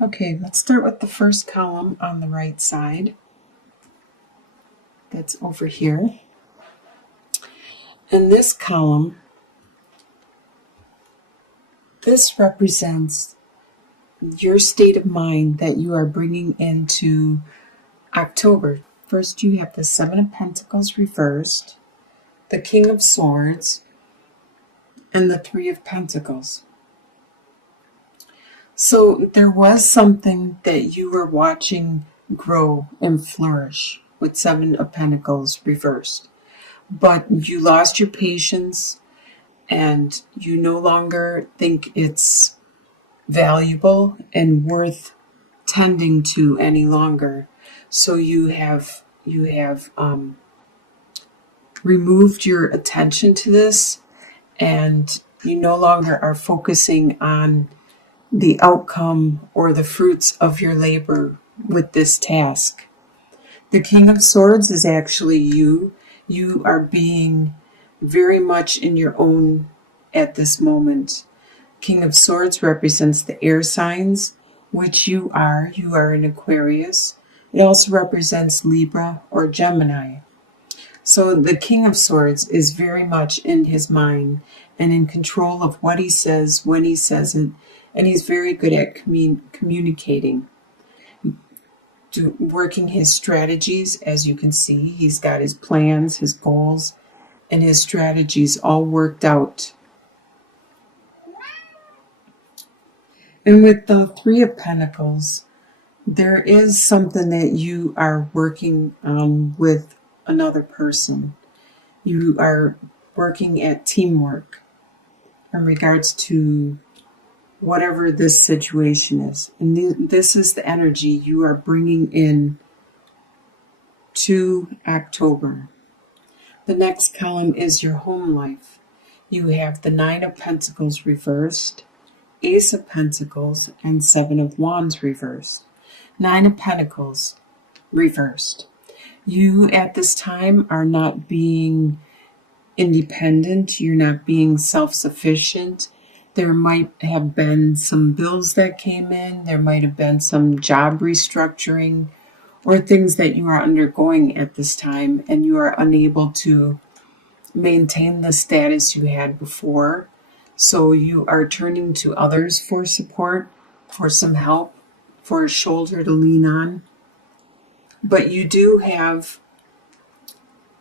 Okay, let's start with the first column on the right side. That's over here. In this column, this represents your state of mind that you are bringing into October. First, you have the Seven of Pentacles reversed, the King of Swords, and the Three of Pentacles. So there was something that you were watching grow and flourish with Seven of Pentacles reversed. But you lost your patience and you no longer think it's valuable and worth tending to any longer. So you have removed your attention to this, and you no longer are focusing on the outcome or the fruits of your labor with this task. The King of Swords is actually you. You are being very much in your own at this moment. King of Swords represents the air signs, which you are. You are an Aquarius. It also represents Libra or Gemini. So the King of Swords is very much in his mind and in control of what he says, when he says it, and he's very good at communicating, working his strategies. As you can see, he's got his plans, his goals, and his strategies all worked out. And with the Three of Pentacles, there is something that you are working on with another person. You are working at teamwork in regards to whatever this situation is. And this is the energy you are bringing in to October. The next column is your home life. You have the Nine of Pentacles reversed, Ace of Pentacles, and Seven of Wands reversed. Nine of Pentacles reversed. You at this time are not being independent. You're not being self-sufficient. There might have been some bills that came in. There might have been some job restructuring or things that you are undergoing at this time, and you are unable to maintain the status you had before. So you are turning to others for support, for some help, for a shoulder to lean on. But you do have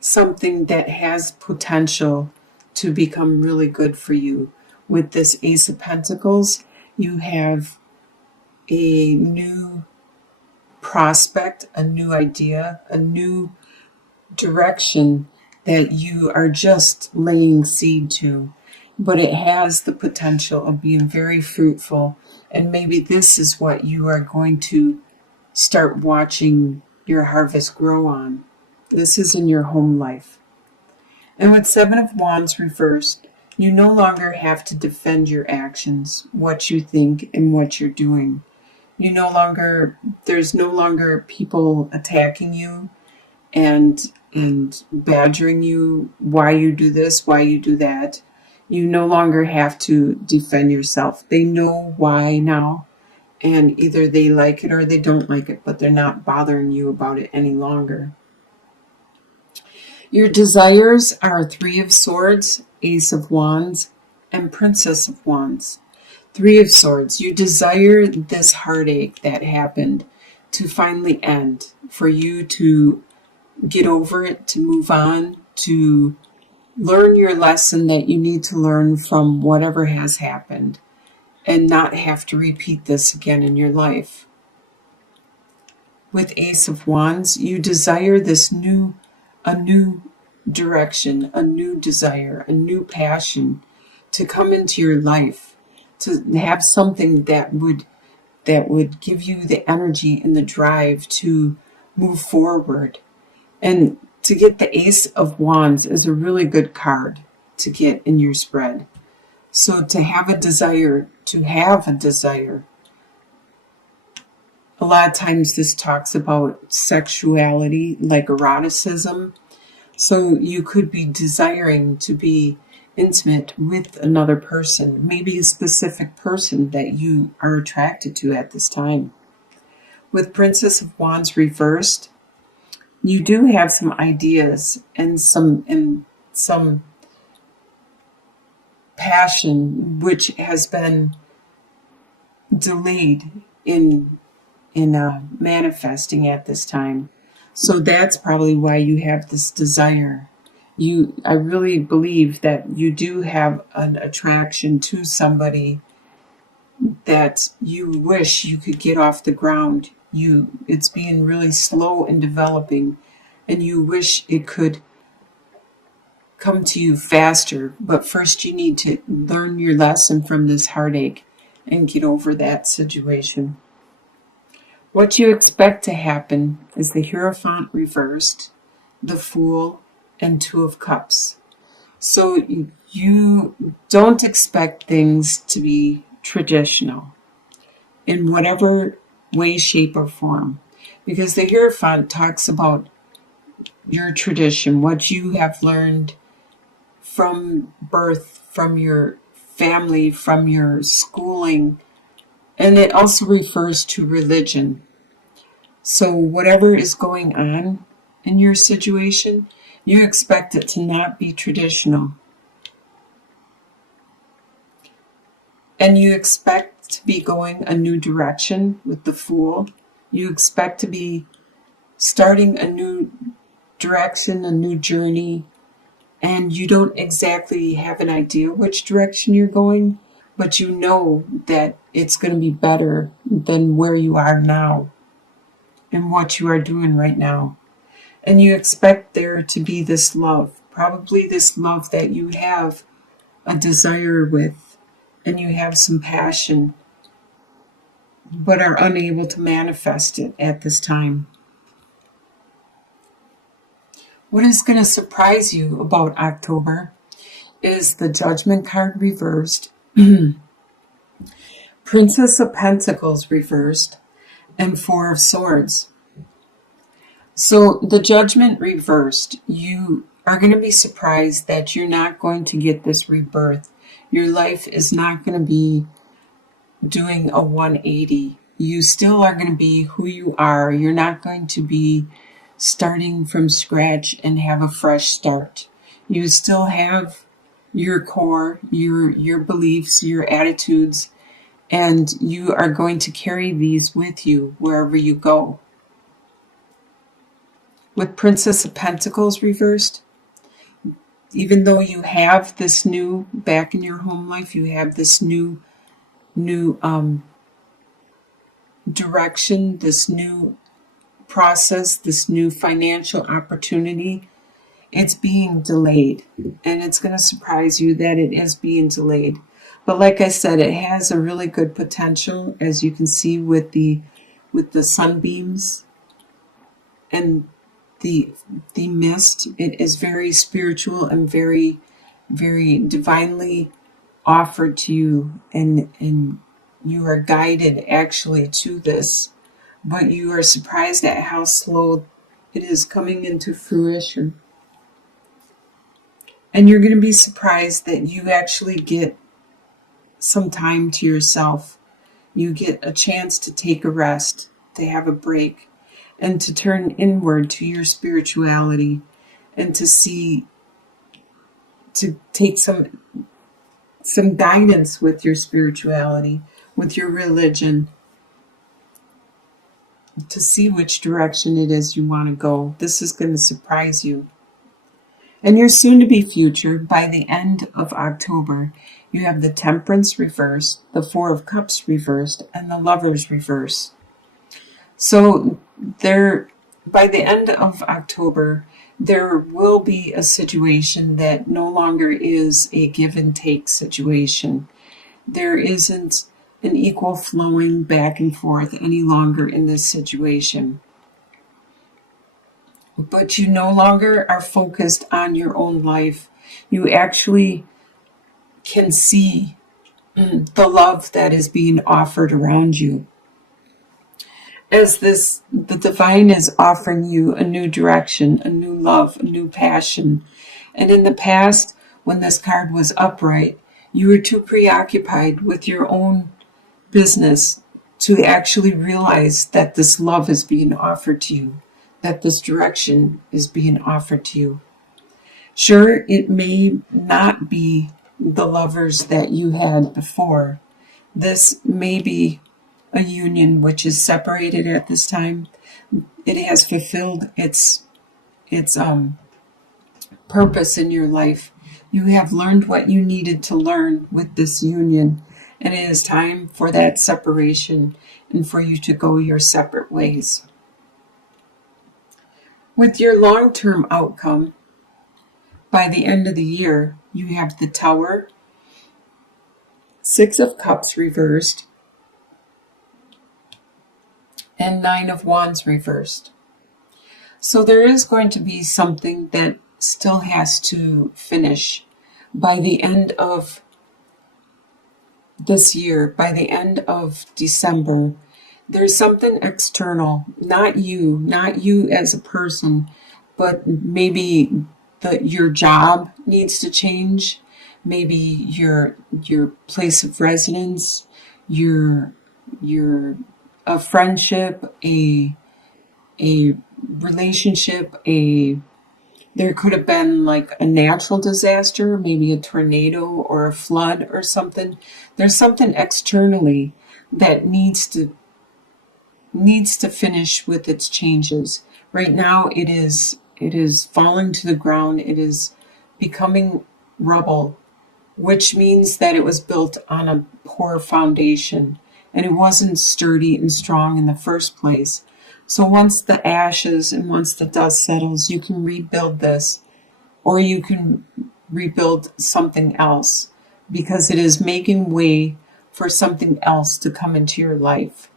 something that has potential to become really good for you. With this Ace of Pentacles, you have a new prospect, a new idea, a new direction that you are just laying seed to. But it has the potential of being very fruitful. And maybe this is what you are going to start watching your harvest grow on. This is in your home life. And with Seven of Wands reversed, you no longer have to defend your actions, what you think and what you're doing. There's no longer people attacking you and badgering you, why you do this, why you do that. You no longer have to defend yourself. They know why now, and either they like it or they don't like it, but they're not bothering you about it any longer. Your desires are Three of Swords, Ace of Wands, and Princess of Wands. Three of Swords, you desire this heartache that happened to finally end, for you to get over it, to move on, to learn your lesson that you need to learn from whatever has happened, and not have to repeat this again in your life. With Ace of Wands, you desire a new direction, a new desire, a new passion to come into your life, to have something that would give you the energy and the drive to move forward. And to get the Ace of Wands is a really good card to get in your spread. So to have a desire, a lot of times this talks about sexuality, like eroticism. So you could be desiring to be intimate with another person, maybe a specific person that you are attracted to at this time. With Princess of Wands reversed, you do have some ideas and some passion which has been delayed in manifesting at this time. So that's probably why you have this desire. I really believe that you do have an attraction to somebody that you wish you could get off the ground. It's being really slow in developing, and you wish it could come to you faster. But first, you need to learn your lesson from this heartache and get over that situation. What you expect to happen is the Hierophant reversed, the Fool, and Two of Cups. So you don't expect things to be traditional in whatever way, shape, or form, because the Hierophant talks about your tradition, what you have learned from birth, from your family, from your schooling, and it also refers to religion. So whatever is going on in your situation, you expect it to not be traditional. And you expect to be going a new direction with the Fool. You expect to be starting a new direction, a new journey, and you don't exactly have an idea which direction you're going, but you know that it's going to be better than where you are now and what you are doing right now. And you expect there to be this love, probably this love that you have a desire with, and you have some passion, but are unable to manifest it at this time. What is going to surprise you about October is the Judgment card reversed, Princess of Pentacles reversed, and Four of Swords. So the Judgment reversed, you are going to be surprised that you're not going to get this rebirth. Your life is not going to be doing a 180. You still are going to be who you are. You're not going to be starting from scratch and have a fresh start. You still have your core, your beliefs, your attitudes, and you are going to carry these with you wherever you go. With Princess of Pentacles reversed, even though you have this new back in your home life, you have this new direction, this new process, this new financial opportunity, it's being delayed. And it's going to surprise you that it is being delayed. But like I said, it has a really good potential, as you can see with the sunbeams and the mist. It is very spiritual and very, very divinely offered to you, and you are guided actually to this, but you are surprised at how slow it is coming into fruition. And you're going to be surprised that you actually get some time to yourself. You get a chance to take a rest, to have a break, and to turn inward to your spirituality, and to take some guidance with your spirituality, with your religion, to see which direction it is you want to go. This is going to surprise you. And your soon-to-be future, by the end of October, you have the Temperance reversed, the Four of Cups reversed, and the Lovers reversed. So by the end of October, there will be a situation that no longer is a give and take situation. There isn't an equal flowing back and forth any longer in this situation. But you no longer are focused on your own life. You actually can see the love that is being offered around you. As the divine is offering you a new direction, a new love, a new passion. And in the past, when this card was upright, you were too preoccupied with your own business to actually realize that this love is being offered to you, that this direction is being offered to you. Sure, it may not be the lovers that you had before. This may be a union which is separated at this time. It has fulfilled its purpose in your life. You have learned what you needed to learn with this union, and it is time for that separation and for you to go your separate ways. With your long-term outcome, by the end of the year, you have the Tower, Six of Cups reversed, and Nine of Wands reversed. So there is going to be something that still has to finish by the end of this year, by the end of December. There's something external, not you as a person, but maybe your job needs to change, maybe your place of residence, your a friendship, a relationship, there could have been like a natural disaster, maybe a tornado or a flood or something. There's something externally that needs to finish with its changes. Right now it is falling to the ground. It is becoming rubble, which means that it was built on a poor foundation and it wasn't sturdy and strong in the first place. So once the ashes and once the dust settles, you can rebuild this, or you can rebuild something else, because it is making way for something else to come into your life.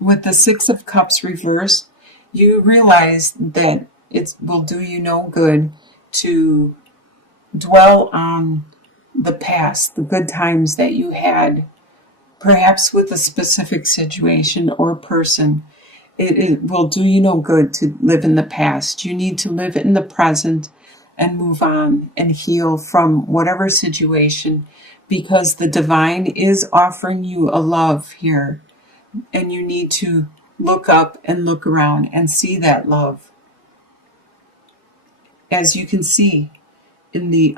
With the Six of Cups reversed, you realize that it will do you no good to dwell on the past, the good times that you had, perhaps with a specific situation or person. It will do you no good to live in the past. You need to live in the present and move on and heal from whatever situation, because the divine is offering you a love here, and you need to look up and look around and see that love. As you can see in the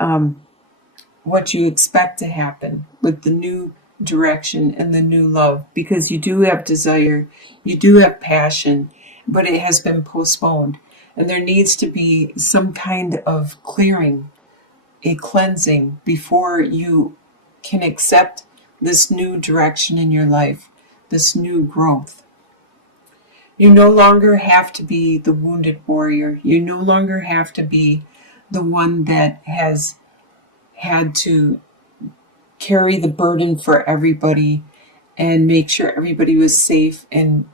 what you expect to happen with the new direction and the new love, because you do have desire, you do have passion, but it has been postponed, and there needs to be some kind of clearing, a cleansing, before you can accept this new direction in your life, this new growth. You no longer have to be the wounded warrior. You no longer have to be the one that has had to carry the burden for everybody and make sure everybody was safe and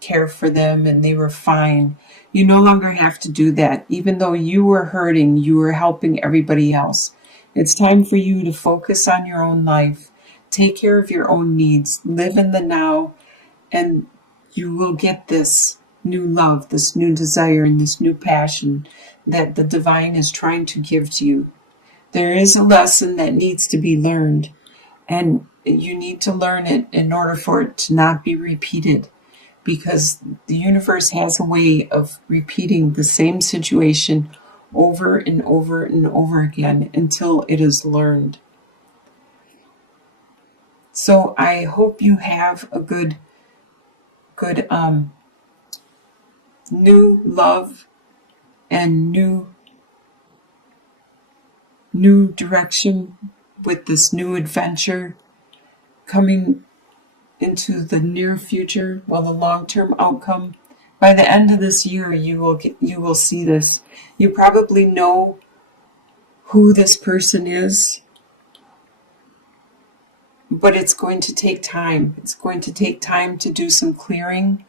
care for them and they were fine. You no longer have to do that. Even though you were hurting, you were helping everybody else. It's time for you to focus on your own life, take care of your own needs, live in the now, and you will get this new love, this new desire, and this new passion that the divine is trying to give to you. There is a lesson that needs to be learned, and you need to learn it in order for it to not be repeated, because the universe has a way of repeating the same situation over and over and over again until it is learned. So I hope you have a good new love and new direction with this new adventure coming into the near future. Well, the long-term outcome, by the end of this year, you will see this. You probably know who this person is, but it's going to take time. It's going to take time to do some clearing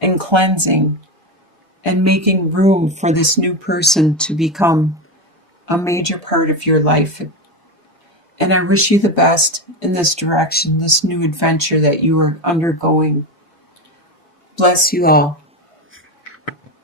and cleansing and making room for this new person to become a major part of your life. And I wish you the best in this direction, this new adventure that you are undergoing. Bless you all.